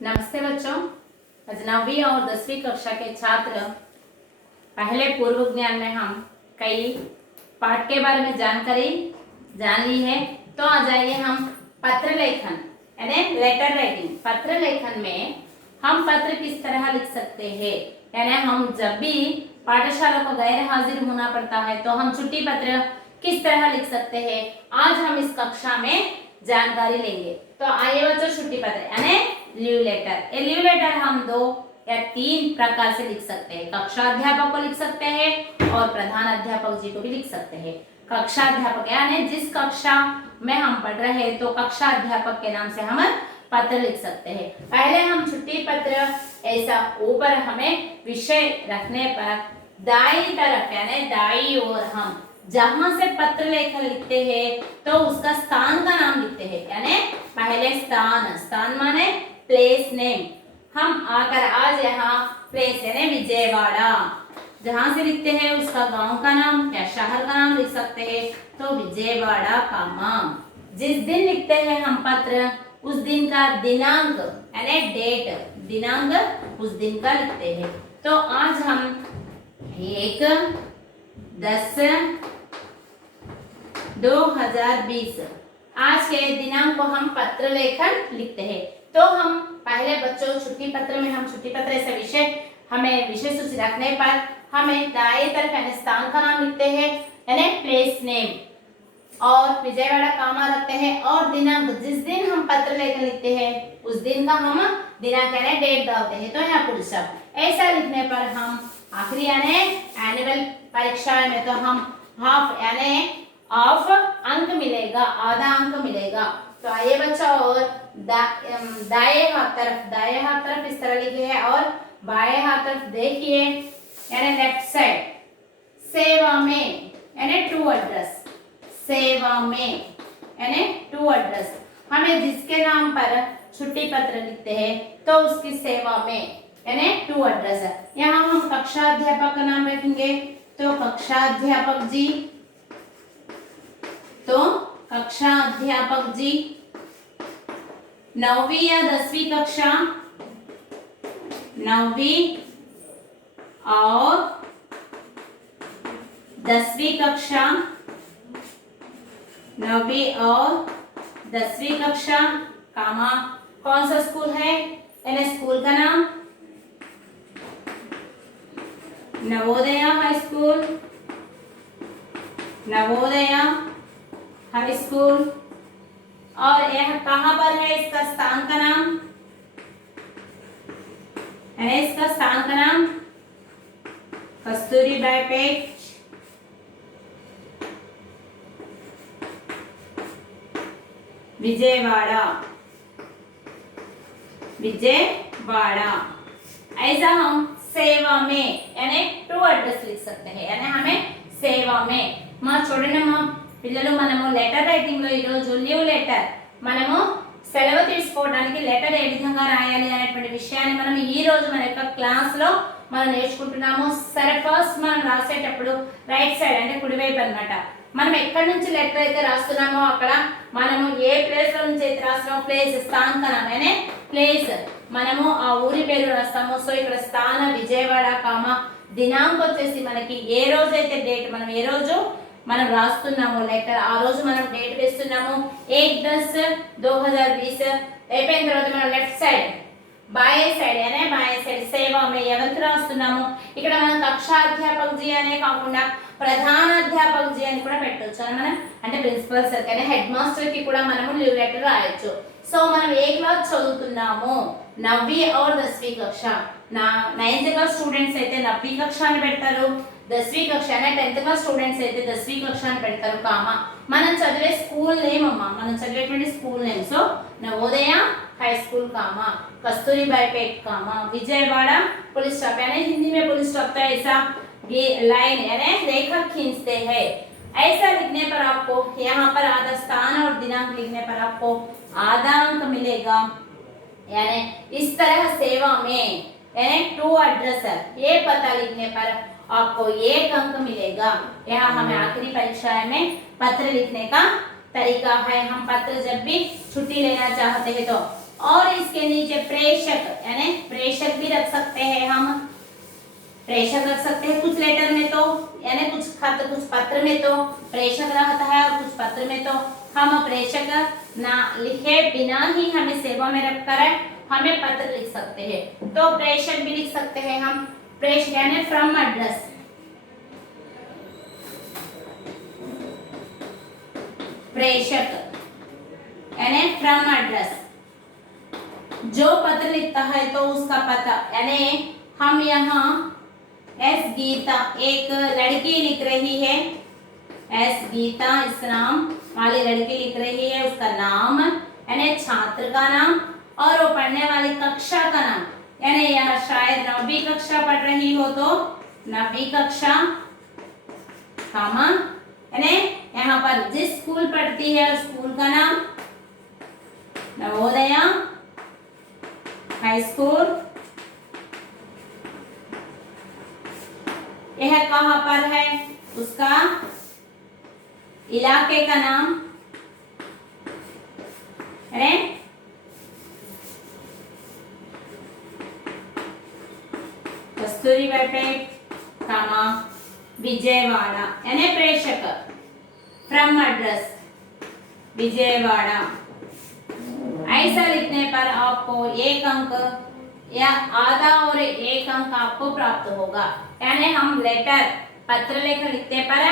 नमस्ते बच्चों। आज 9वीं और 10वीं कक्षा के छात्र पहले पूर्व ज्ञान में हम कई पाठ के बारे में जानकारी जान ली है। तो आ जाइए हम पत्र लेखन यानी लेटर राइटिंग। पत्र लेखन में हम पत्र किस तरह लिख सकते हैं, यानी हम जब भी पाठशाला को गैर हाजिर होना पड़ता है तो हम छुट्टी पत्र किस तरह लिख सकते हैं, आज हम इस कक्षा में जानकारी लेंगे। तो आइए बच्चों, छुट्टी पत्र यानी लीव लेटर। ये लीव लेटर हम 2 या 3 प्रकार से लिख सकते हैं। कक्षा अध्यापक को लिख सकते हैं और प्रधान अध्यापक जी को भी लिख सकते हैं। कक्षा अध्यापक यानी जिस कक्षा में हम पढ़ रहे हैं तो कक्षा अध्यापक के नाम से हम पत्र लिख सकते हैं। पहले हम छुट्टी पत्र ऐसा ऊपर हमें विषय रखने पर दाई तरफ यानी दाई ओर हम जहां से पत्र लेखन लिखते हैं तो उसका स्थान का नाम लिखते हैं, यानी पहले स्थान माने प्लेस नेम। हम आकर आज यहाँ प्लेस यानी विजयवाड़ा जहां से लिखते हैं उसका गांव का नाम या शहर का नाम लिख सकते हैं। तो विजयवाड़ा जिस दिन लिखते हैं हम पत्र उस दिन का दिनांक यानी डेट, दिनांक उस दिन का लिखते हैं। तो आज हम 1/10/2020 आज के दिनांक को हम पत्र लेखन लिखते हैं। तो हम पहले बच्चों छुट्टी पत्र में हम छुट्टी पत्र ऐसा विषय हमें विषय सूची रखने पर हमें दाएं तरफ यानी स्थान का नाम लिखते हैं यानी प्लेस नेम और विजयवाड़ा कामा रखते हैं और दिनांक जिस दिन हम पत्र लेखन लिखते हैं उस दिन का हम दिनांक यानी डेट डालते हैं। तो यहाँ पुरुष ऐसा लिखने पर हम आखिरी यानी एनुअल परीक्षा में तो हम हाफ यानी ऑफ अंक मिलेगा, आधा अंक मिलेगा। तो आइए बच्चा और दाएं हाथ तरफ इस तरह लिखे है और बाएं हाथ तरफ देखिए यानी लेफ्ट साइड सेवा में यानी टू एड्रेस, सेवा में यानी टू एड्रेस। हमें जिसके नाम पर छुट्टी पत्र लिखते हैं तो उसकी सेवा में यानी टू एड्रेस है। यहाँ हम कक्षा अध्यापक का नाम रखेंगे तो कक्षा अध्यापक जी, तो कक्षा अध्यापक जी 9वीं या 10वीं कक्षा, 9वीं और 10वीं कक्षा, 9वीं और 10वीं कक्षा कामा कौन सा स्कूल है यानी स्कूल का नाम Navodaya high school, Navodaya high school. और यह कहाँ पर है, इसका स्थान का नाम यानी इसका स्थान का नाम कस्तूरीबाई पेट, विजयवाड़ा, विजयवाड़ा। ऐसा हम सेवा में यानी टू एड्रेस लिख सकते हैं, यानी हमें सेवा में మా చూడండి మా పిల్లలు మనము లెటర్ రైటింగ్ లో ఈ రోజు లీవ్ లెటర్ మనము సెలవు తీసుకోవడానికి లెటర్ ఏ విధంగా రాయాలి అనేటువంటి విషయాన్ని మనం ఈ రోజు మన యొక్క క్లాస్ లో మనం నేర్చుకుంటున్నాము। సరే ఫస్ట్ మనం రాసేటప్పుడు రైట్ సైడ్ అంటే కుడివైపు అన్నమాట మనం ఎక్కడి నుంచి లెటర్ అయితే రాస్తున్నామో అక్కడ మనము ఏ ప్లేస్ లో నుంచి అయితే రాస్తున్నామో ప్లేస్ స్థాన్ का नाम यानी ప్లేస్ మనము ఆ ఊరి పేరు రాస్తాము। సో ఇక్కడ స్థాన విజయవాడ కామా దినాంక వచ్చేసి మనకి ఏ రోజు అయితే డేట్ మనం ఏ రోజు మనం రాస్తున్నాము లెటర్ ఆ రోజు మనం డేట్ వేస్తున్నాము 1/10/2020 అయిపోయిన తర్వాత మనం లెఫ్ట్ సైడ్ బాయ్ సైడ్ यानी బాయ్ సైడ్ సేవా మే ఎవరికి రాస్తున్నాము ఇక్కడ మనం కక్షా అధ్యాపక జీ అనే కాకుండా ప్రధాన అధ్యాపక జీ అని కూడా పెట్టొచ్చు మనం అంటే ప్రిన్సిపల్ సార్ కానీ హెడ్ మాస్టర్ కి కూడా మనము లీవ్ లెటర్ రాయొచ్చు। సో మనం ఏ క్లాస్ చదువుతున్నాము 9वीं और 10वीं कक्षा, 9th का స్టూడెంట్స్ అయితే 9वीं कक्षा అని పెడతారు, 10वीं कक्षा అంటే 10th का స్టూడెంట్స్ అయితే 10वीं कक्षा అని పెడతారు కామా మనం చదివే స్కూల్ నేమ్ అమ్మా మనం చదివేటువంటి school name. So Navodaya high school comma Kasturibai Pet comma Vijayawada police stop यानी हिंदी में पुलिस स्टॉप तो ऐसा लाइन यानी रेखा खींचते हैं। ऐसा लिखने पर आपको यहाँ पर आधा स्थान और दिनांक लिखने पर आपको आधा अंक मिलेगा, यानी इस तरह सेवा में यानी टू एड्रेस ये पता लिखने पर आपको 1 अंक मिलेगा। यहाँ हमें आखिरी परीक्षा में पत्र लिखने का तरीका है। हम पत्र जब भी छुट्टी लेना चाहते हैं तो और इसके नीचे प्रेषक यानी प्रेषक भी रख सकते हैं हम, प्रेषक रख सकते हैं कुछ लेटर में तो, यानी कुछ खत कुछ पत्र में तो प्रेषक रहता है और कुछ पत्र में तो हम प्रेषक ना लिखे बिना ही हमें सेवा में रखकर हमें पत्र लिख सकते हैं। तो प्रेषक भी लिख सकते हैं हम, प्रेषक यानी फ्रॉम एड्रेस, प्रेषक यानी फ्रॉम एड्रेस, जो पत्र लिखता है तो उसका पता, यानी हम यहाँ एस गीता एक लड़की लिख रही है, एस गीता इस नाम वाली लड़की लिख रही है, उसका नाम यानी छात्र का नाम और वो पढ़ने वाली कक्षा का नाम, यानी यह शायद 9वीं कक्षा पढ़ रही हो तो 9वीं कक्षा कामा, यानी यहाँ पर जिस स्कूल पढ़ती है उस स्कूल का नाम नवोदया हाई स्कूल, यह कहाँ पर है उसका इलाके का नाम, है कस्तूरीबा पेट कामा विजयवाड़ा, यानी प्रेषक फ्रॉम एड्रेस विजयवाड़ा। ऐसा लिखने पर आपको 1 अंक या आधा और 1 अंक आपको प्राप्त होगा। यानी हम लेटर पत्र लेकर लिखते पर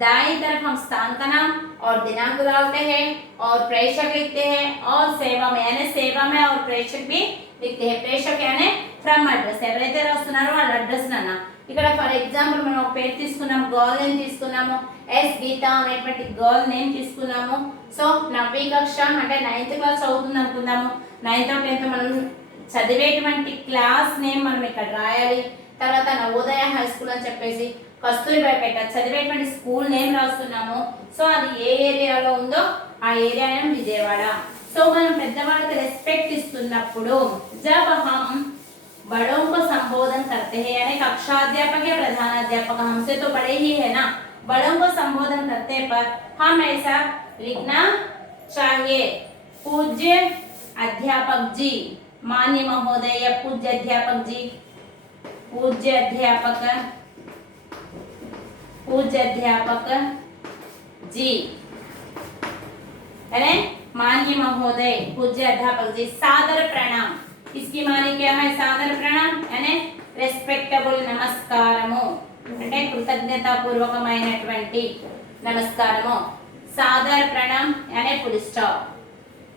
दाईं तरफ हम स्थान का नाम और दिनांक डालते हैं और प्रेषक लिखते हैं और सेवा में यानी सेवा में और प्रेषक भी लिखते हैं। प्रेषक यानी ఫ్రమ్ అడ్రస్, ఎవరైతే రాస్తున్నారో వాళ్ళ అడ్రస్ నాన్న। ఇక్కడ ఫర్ ఎగ్జాంపుల్ మనం ఒక పేరు తీసుకున్నాము, గర్ల్ నేమ్ తీసుకున్నాము, ఎస్ గీత అనేటువంటి గర్ల్ నేమ్ తీసుకున్నాము। సో 9వ కక్ష అంటే 9th క్లాస్ చదువుతుంది అనుకుందాము, 9th 10th మనం చదివేటువంటి క్లాస్ నేమ్ మనం ఇక్కడ రాయాలి। తర్వాత నవోదయ హై స్కూల్ అని చెప్పేసి కస్తూరిబాపేట చదివేటువంటి స్కూల్ నేమ్ రాస్తున్నాము। సో అది ఏ ఏరియాలో ఉందో ఆ ఏరియా నేమ్ విజయవాడ। సో మనం పెద్దవాళ్ళకి రెస్పెక్ట్ ఇస్తున్నప్పుడు जब हम बड़ों को संबोधन करते हैं, यानी कक्षाध्यापक या प्रधानाध्यापक हमसे तो बड़े ही है ना, बड़ों को संबोधन करते पर हम ऐसा लिखना चाहिए, पूज्य अध्यापक जी, माननीय महोदय या पूज्य अध्यापक जी, पूज्य अध्यापक जी, अरे माननीय महोदय पूज्य अध्यापक जी। सादर प्रणाम, इसकी माने क्या है? सादर प्रणाम यानी రెస్పెక్టబుల్ నమస్కారము అంటే కృతజ్ఞతాపూర్వకమైనటువంటి నమస్కారము। सादर प्रणाम यानी फुल स्टॉप,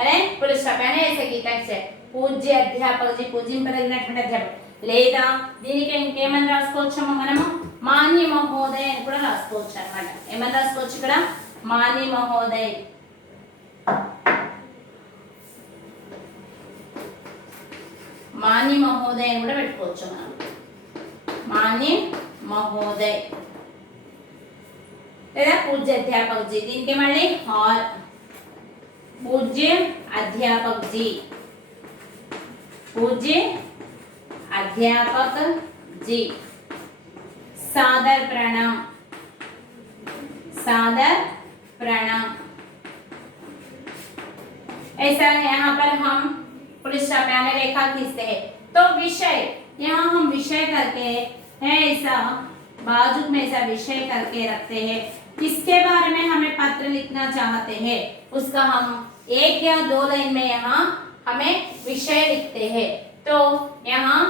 अरे फुल स्टॉप यानी ऐसे गीता से పూజ్య అధ్యాపక జీ, పూజింపదగినటువంటి అధ్యాపకుడు, లేదా దీనికి ఇంకేమని రాసుకోవచ్చు మనము మాన్య మహోదయ అని కూడా రాసుకోవచ్చు అన్నమాట। ఏమని రాసుకోవచ్చు ఇక్కడ? మాన్య మహోదయ, మాన్య మహోదయ అని కూడా పెట్టుకోవచ్చు మనం, మాన్య మహోదయ లేదా పూజ్య అధ్యాపక జీ। దీనికి మళ్ళీ హాల్ పూజ్య అధ్యాపక జీ, पूज्य अध्यापक जी। सादर प्रणाम, सादर प्रणाम। ऐसा यहाँ पर हम पुलिस यानी रेखा खींचते हैं तो विषय, यहाँ हम विषय करके है ऐसा बाजू में ऐसा विषय करके रखते हैं। किसके बारे में हमें पत्र लिखना चाहते हैं उसका हम 1 या 2 लाइन में यहाँ हमें विषय लिखते हैं। तो यहाँ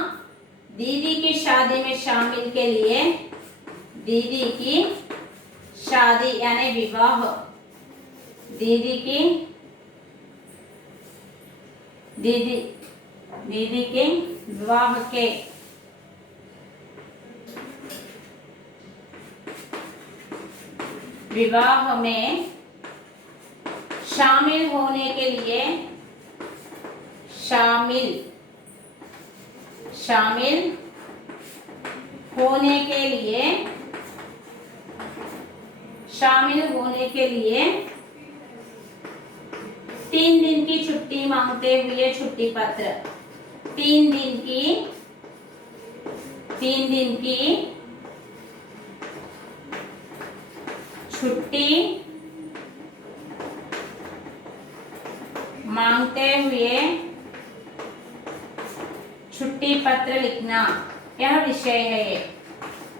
दीदी की शादी में शामिल के लिए, दीदी की शादी यानी विवाह, दीदी की दीदी के विवाह के विवाह में शामिल होने के लिए, शामिल होने के लिए, शामिल होने के लिए 3 दिन की छुट्टी मांगते हुए छुट्टी पत्र, 3 दिन की छुट्टी मांगते हुए छुट्टी पत्र लिखना, यह विषय है।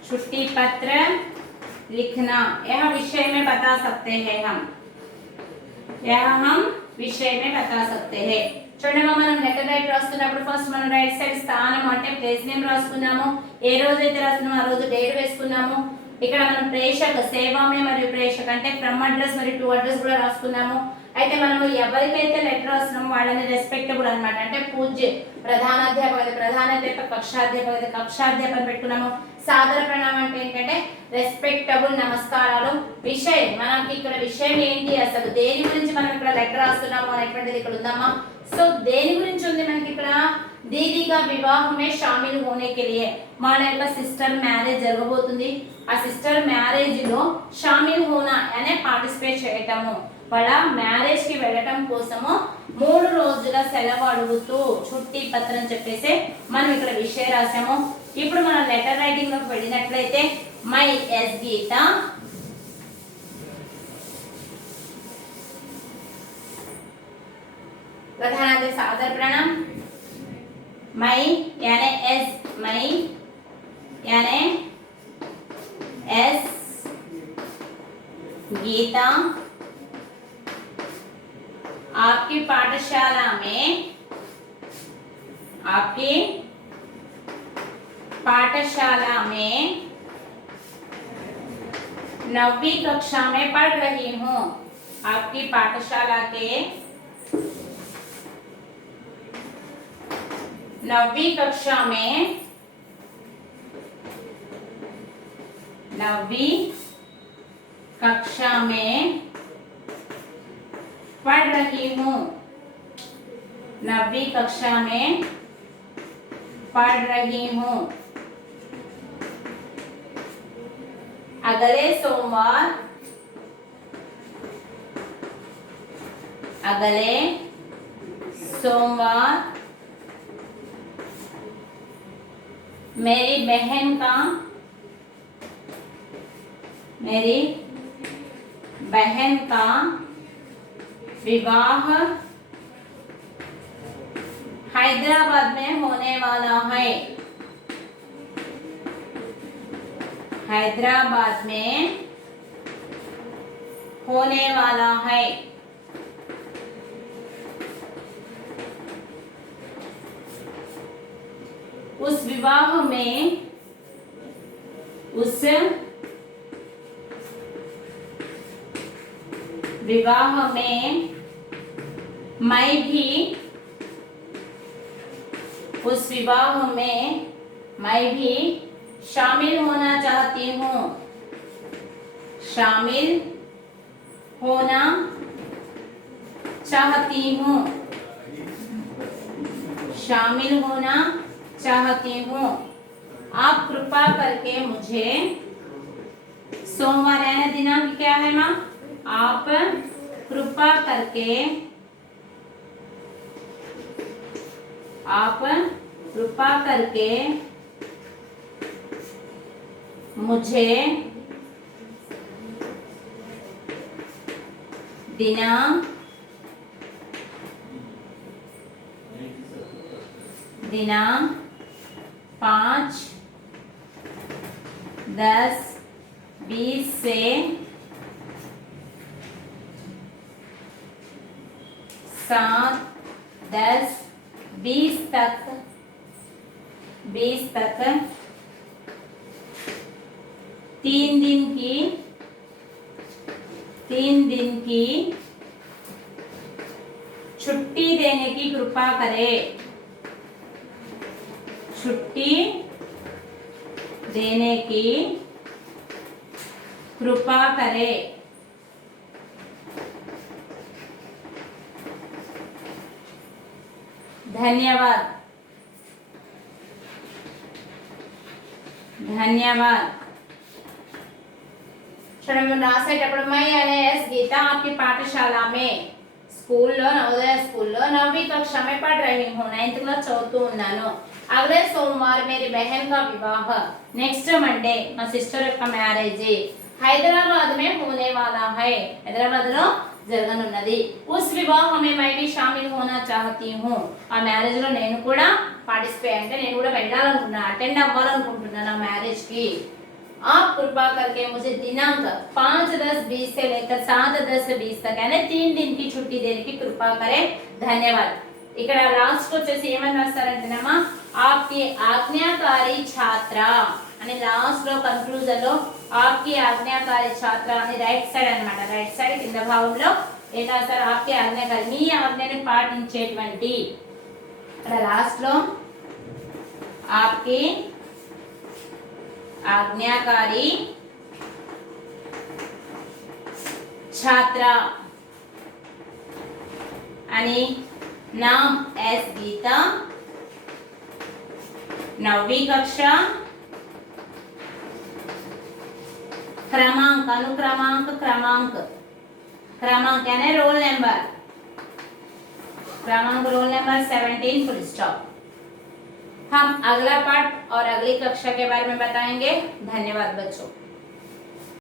छुट्टी पत्र लिखना यह विषय में बता सकते हैं हम, यह हम विषय में बता सकते हैं। చూడండి మనం లెటర్ రైట్ రాస్తున్నప్పుడు ఫస్ట్ మనం రైట్ సైడ్ స్థానం అంటే ప్లేస్ నేమ్ రాసుకున్నాము, ఏ రోజు అయితే రాస్తున్నామో ఆ రోజు డేట్ వేసుకున్నాము। ఇక్కడ మనం ప్రేషక్ సేవామే మరియు ప్రేషక్ అంటే ఫ్రమ్ అడ్రస్ మరియు టు అడ్రస్ కూడా రాసుకున్నాము। అయితే మనము ఎవరికైతే లెటర్ రాస్తున్నామో వాళ్ళని రెస్పెక్టబుల్ అన్నమాట, అంటే పూజ్య ప్రధానాధ్యాపక కక్షాధ్యాపక పెట్టుకున్నాము। సాదర ప్రణామం అంటే ఏంటంటే రెస్పెక్టబుల్ నమస్కారాలు। విషయం మనకి ఇక్కడ విషయం ఏంటి, అసలు దేని గురించి మనం ఇక్కడ లెటర్ రాస్తున్నాము అనేటువంటిది ఇక్కడ ఉందమ్మా। సో దేని గురించి ఉంది మనకి ఇక్కడ, दीदी का विवाह में शामिल होने के लिए మన యొక్క సిస్టర్ మ్యారేజ్ జరగబోతుంది, ఆ సిస్టర్ మ్యారేజ్ లో షామిల్ హోనా అనే పార్టిసిపేట్ చేయటము, వాళ్ళ మ్యారేజ్ కి వెళ్ళటం కోసము 3 రోజుల సెలవు అడుగుతూ చుట్టి పత్రం చెప్పేసి మనం ఇక్కడ విషయం రాసాము। ఇప్పుడు మనం లెటర్ రైటింగ్ లోకి వెళ్ళినట్లయితే మై ఎస్ గీత प्रधानाध्यापक सादर प्रणाम। मई यानी एस, मई यानी एस गीता आपकी पाठशाला में, आपकी पाठशाला में 9वीं कक्षा में पढ़ रही हूँ। आपकी पाठशाला के 9वीं कक्षा में, 9वीं कक्षा में पढ़ रही हूँ। 9वीं कक्षा में पढ़ रही हूँ। अगले सोमवार, अगले सोमवार मेरी बहन का, मेरी बहन का विवाह हैदराबाद में होने वाला है। हैदराबाद में होने वाला है। उस विवाह में, उस विवाह में मैं भी, उस विवाह में मैं भी शामिल होना चाहती हूँ। शामिल होना चाहती हूँ, शामिल होना चाहती हूँ। आप कृपा करके मुझे, सोमवार यानी दिनांक क्या है माँ, आप कृपा करके, आप कृपा करके मुझे दिनांक 5-10-20 से 7-10-20 तक 3 दिन की छुट्टी देने की कृपा करे। छुट्टी देने की कृपा करे। धन्यवाद, धन्यवाद। రాసేటప్పుడు మై అనే ఎస్ గీత आपकी పాఠశాల में స్కూల్లో నవోదయ స్కూల్లో 9वीं कक्षा में पढ़ रही हूँ, 9th क्लास చదువుతూ ఉన్నాను। अगले सोमवार मेरी बहन का विवाह, नेक्स्ट मंडे మా సిస్టర్ యొక్క మ్యారేజ్ हैदराबाद में होने वाला है, हैदराबाद లో జరగనున్నది। उस विवाह में मैं भी शामिल होना चाहती हूँ, ఆ మ్యారేజ్ లో నేను కూడా పార్టిసిపేట్ అంటే నేను కూడా వెళ్ళాలనుకుంటున్నా, అటెండ్ అవ్వాలనుకుంటున్నా నా మ్యారేజ్ కి. आप कृपा करके मुझे दिनांक 5-10-20 से लेकर 7-10-20 तक यानी 3 दिन की छुट्टी देने की कृपा करें, धन्यवाद. ఇక్కడ లాస్ట్ వచ్చేసి ఏమని రాస్తారంటేనమ్మా आपकी ఆజ్ఞాకారి ఛాత్ర అని లాస్ట్ లో కన్క్లూజన్ లో आपकी ఆజ్ఞాకారి ఛాత్ర అని రైట్ సైడ్ అన్నమాట, రైట్ సైడ్ కింద భాగంలో ఏం రాస్తారు आपकी ఆజ్ఞాకారి మీ ఆజ్ఞని పాటించేటువంటి. ఇక్కడ లాస్ట్ లో आपकी आज्ञाकारी छात्रा आणि नाम एस गीता, 9वी कक्षा, क्रमांक अनुक्रमांक क्रमांक क्रमांक यानी रोल नंबर, क्रमांक रोल नंबर 17 फुल स्टॉप. हम अगला पाठ और अगली कक्षा के बारे में बताएंगे. धन्यवाद बच्चों.